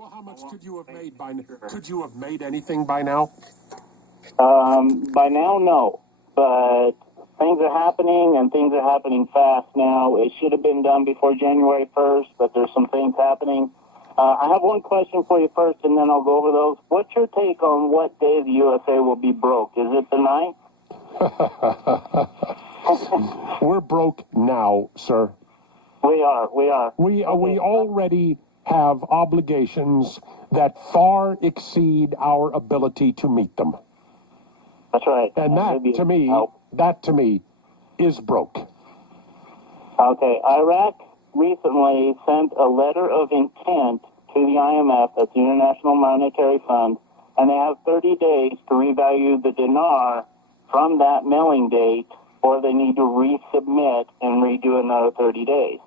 Well, how much could you have made by now? Could you have made anything by now? By now, no. But things are happening, and things are happening fast now. It should have been done before January 1st, but there's some things happening. I have one question for you first, and then I'll go over those. What's your take on what day the USA will be broke? Is it the 9th? We're broke now, sir. We are. We already have obligations that far exceed our ability to meet them. That's right. And that to me is broke. Okay, Iraq recently sent a letter of intent to the IMF, that's the International Monetary Fund, and they have 30 days to revalue the dinar from that mailing date, or they need to resubmit and redo another 30 days.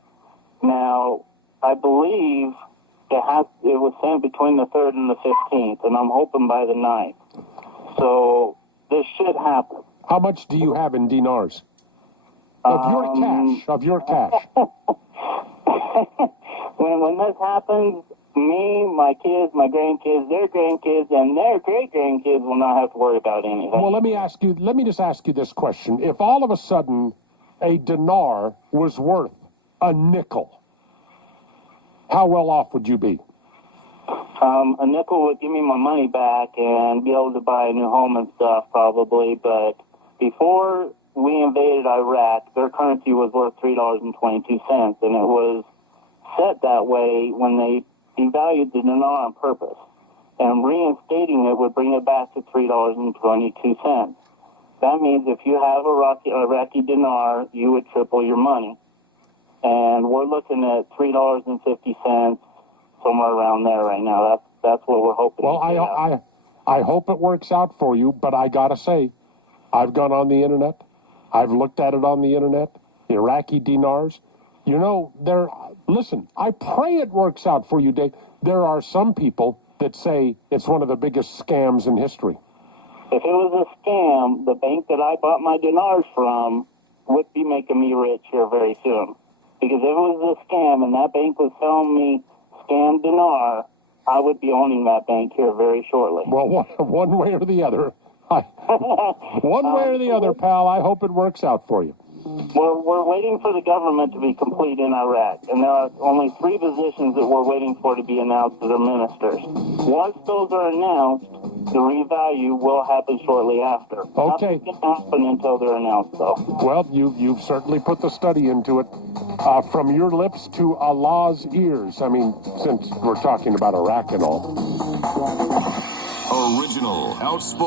Now, I believe it was sent between the 3rd and the 15th, and I'm hoping by the 9th. So this should happen. How much do you have in dinars? Of your cash. When this happens, me, my kids, my grandkids, their grandkids, and their great-grandkids will not have to worry about anything. Well, let me just ask you this question. If all of a sudden a dinar was worth a nickel, how well off would you be? A nickel would give me my money back and be able to buy a new home and stuff, probably. But before we invaded Iraq, their currency was worth $3.22, and it was set that way when they devalued the dinar on purpose. And reinstating it would bring it back to $3.22. That means if you have Iraqi dinar, you would triple your money. And we're looking at $3.50, somewhere around there right now. That's what we're hoping. Well, I hope it works out for you, but I gotta say, I've gone on the internet. I've looked at it on the internet. Iraqi dinars. You know, listen, I pray it works out for you, Dave. There are some people that say it's one of the biggest scams in history. If it was a scam, the bank that I bought my dinars from would be making me rich here very soon. Because if it was a scam and that bank was selling me scam dinar, I would be owning that bank here very shortly. Well, one way or the other. One way or the other, pal. I hope it works out for you. We're waiting for the government to be complete in Iraq, and there are only 3 positions that we're waiting for to be announced as our ministers. Once those are announced, the revalue will happen shortly after. Okay. Nothing can happen until they're announced, though. Well, you've certainly put the study into it. From your lips to Allah's ears. I mean, since we're talking about Iraq and all. Original, outspoken.